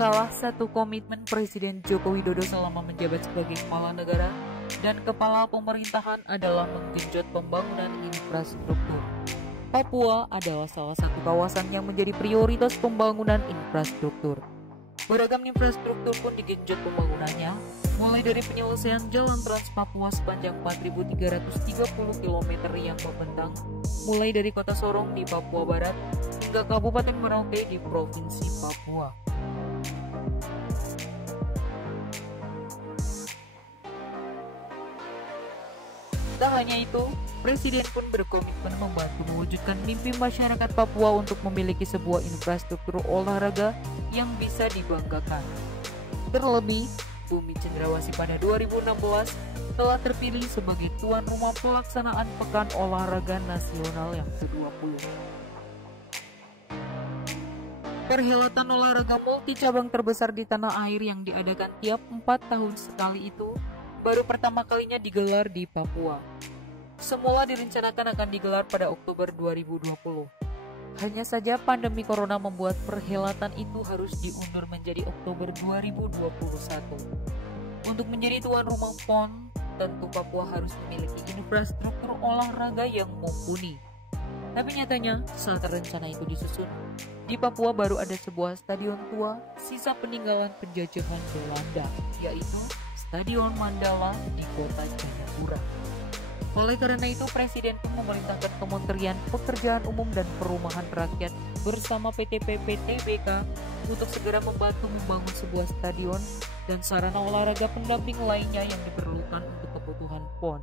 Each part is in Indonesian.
Salah satu komitmen Presiden Joko Widodo selama menjabat sebagai kepala negara dan kepala pemerintahan adalah menggenjot pembangunan infrastruktur. Papua adalah salah satu kawasan yang menjadi prioritas pembangunan infrastruktur. Beragam infrastruktur pun digenjot pembangunannya, mulai dari penyelesaian Jalan Trans Papua sepanjang 4.330 km yang membentang, mulai dari kota Sorong di Papua Barat hingga Kabupaten Merauke di Provinsi Papua. Tak hanya itu, Presiden pun berkomitmen membantu mewujudkan mimpi masyarakat Papua untuk memiliki sebuah infrastruktur olahraga yang bisa dibanggakan. Terlebih, Bumi Cendrawasih pada 2016 telah terpilih sebagai tuan rumah pelaksanaan Pekan Olahraga Nasional yang ke-20. Perhelatan olahraga multi cabang terbesar di tanah air yang diadakan tiap 4 tahun sekali itu baru pertama kalinya digelar di Papua. Semula direncanakan akan digelar pada Oktober 2020. Hanya saja pandemi corona membuat perhelatan itu harus diundur menjadi Oktober 2021. Untuk menjadi tuan rumah PON, tentu Papua harus memiliki infrastruktur olahraga yang mumpuni. Tapi nyatanya, saat rencana itu disusun, di Papua baru ada sebuah stadion tua sisa peninggalan penjajahan Belanda, yaitu Stadion Mandala di kota Jayapura. Oleh karena itu, Presiden pun memerintahkan Kementerian Pekerjaan Umum dan Perumahan Rakyat bersama PT PPTBK untuk segera membantu membangun sebuah stadion dan sarana olahraga pendamping lainnya yang diperlukan untuk kebutuhan PON.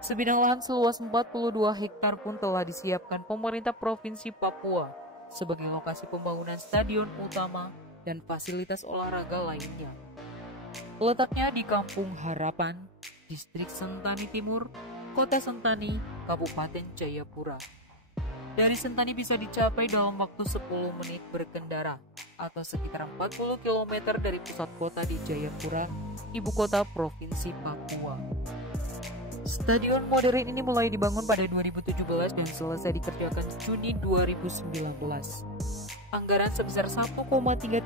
Sebidang lahan seluas 42 hektar pun telah disiapkan pemerintah Provinsi Papua sebagai lokasi pembangunan stadion utama dan fasilitas olahraga lainnya. Letaknya di Kampung Harapan, Distrik Sentani Timur, Kota Sentani, Kabupaten Jayapura. Dari Sentani bisa dicapai dalam waktu 10 menit berkendara atau sekitar 40 km dari pusat kota di Jayapura, ibu kota Provinsi Papua. Stadion modern ini mulai dibangun pada 2017 dan selesai dikerjakan Juni 2019. Anggaran sebesar 1,3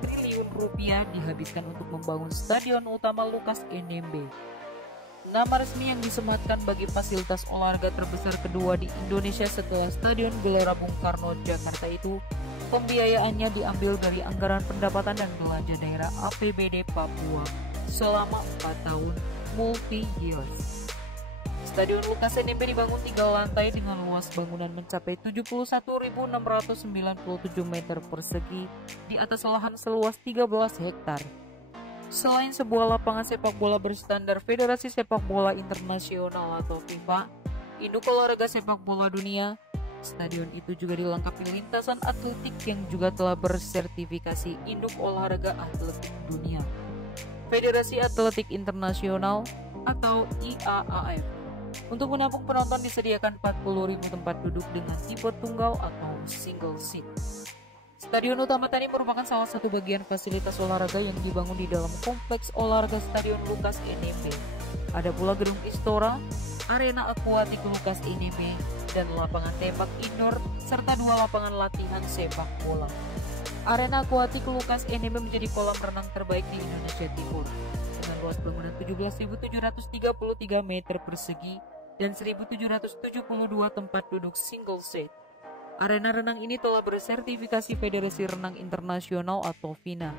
triliun rupiah dihabiskan untuk membangun Stadion Utama Lukas NMB. Nama resmi yang disematkan bagi fasilitas olahraga terbesar kedua di Indonesia setelah Stadion Gelora Bung Karno Jakarta itu, pembiayaannya diambil dari anggaran pendapatan dan belanja daerah APBD Papua selama 4 tahun multi-years. Stadion Lukas NMB dibangun 3 lantai dengan luas bangunan mencapai 71.697 meter persegi di atas lahan seluas 13 hektar. Selain sebuah lapangan sepak bola berstandar Federasi Sepak Bola Internasional atau FIFA, induk olahraga sepak bola dunia, stadion itu juga dilengkapi lintasan atletik yang juga telah bersertifikasi induk olahraga atletik dunia, Federasi Atletik Internasional atau IAAF. Untuk menampung penonton disediakan 40.000 tempat duduk dengan tipe tunggal atau single seat. Stadion Utama Tani merupakan salah satu bagian fasilitas olahraga yang dibangun di dalam kompleks olahraga Stadion Lukas NMB. Ada pula gedung Istora, arena akuatik Lukas NMB, dan lapangan tembak indoor serta 2 lapangan latihan sepak bola. Arena akuatik Lukas NMB menjadi kolam renang terbaik di Indonesia Timur dengan luas bangunan 17.733 meter persegi dan 1.772 tempat duduk single seat. Arena renang ini telah bersertifikasi Federasi Renang Internasional atau FINA.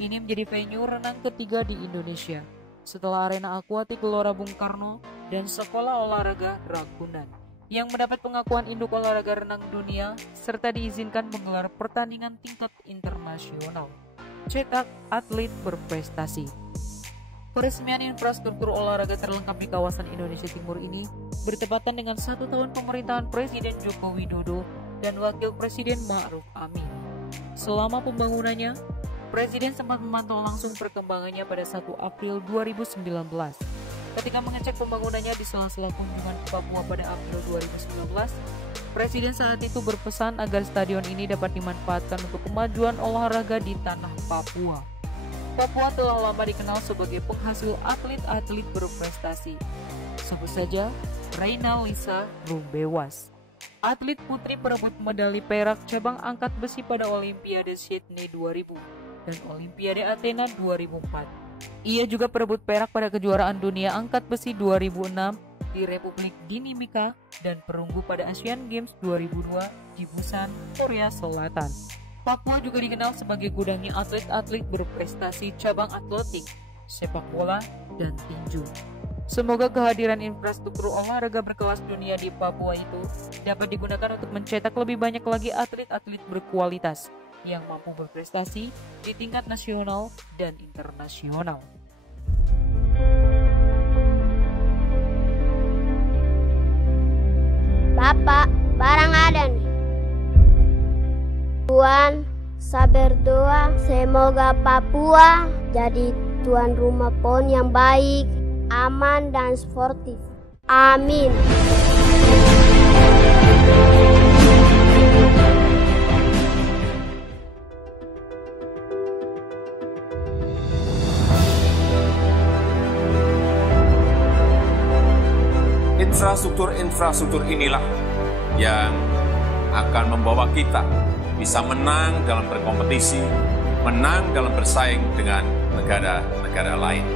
Ini menjadi venue renang ketiga di Indonesia, setelah arena akuatik Gelora Bung Karno dan Sekolah Olahraga Ragunan, yang mendapat pengakuan induk olahraga renang dunia serta diizinkan menggelar pertandingan tingkat internasional. Cetak atlet berprestasi. Peresmian infrastruktur olahraga terlengkap di kawasan Indonesia Timur ini bertepatan dengan 1 tahun pemerintahan Presiden Joko Widodo dan Wakil Presiden Ma'ruf Amin. Selama pembangunannya, Presiden sempat memantau langsung perkembangannya pada 1 April 2019. Ketika mengecek pembangunannya di sela-sela kunjungan ke Papua pada April 2019, Presiden saat itu berpesan agar stadion ini dapat dimanfaatkan untuk kemajuan olahraga di tanah Papua. Papua telah lama dikenal sebagai penghasil atlet-atlet berprestasi. Sebut saja Reina Lisa Rumbewas, atlet putri perebut medali perak cabang angkat besi pada Olimpiade Sydney 2000, dan Olimpiade Athena 2004. Ia juga perebut perak pada kejuaraan dunia angkat besi 2006 di Republik Dinimika dan perunggu pada Asian Games 2002 di Busan, Korea Selatan. Papua juga dikenal sebagai gudangnya atlet-atlet berprestasi cabang atletik, sepak bola, dan tinju. Semoga kehadiran infrastruktur olahraga berkelas dunia di Papua itu dapat digunakan untuk mencetak lebih banyak lagi atlet-atlet berkualitas yang mampu berprestasi di tingkat nasional dan internasional. Bapak, barang ada nih. Tuan, saya berdoa semoga Papua jadi tuan rumah PON yang baik, aman dan sportif. Amin. Infrastruktur inilah yang akan membawa kita bisa menang dalam berkompetisi, menang dalam bersaing dengan negara-negara lain.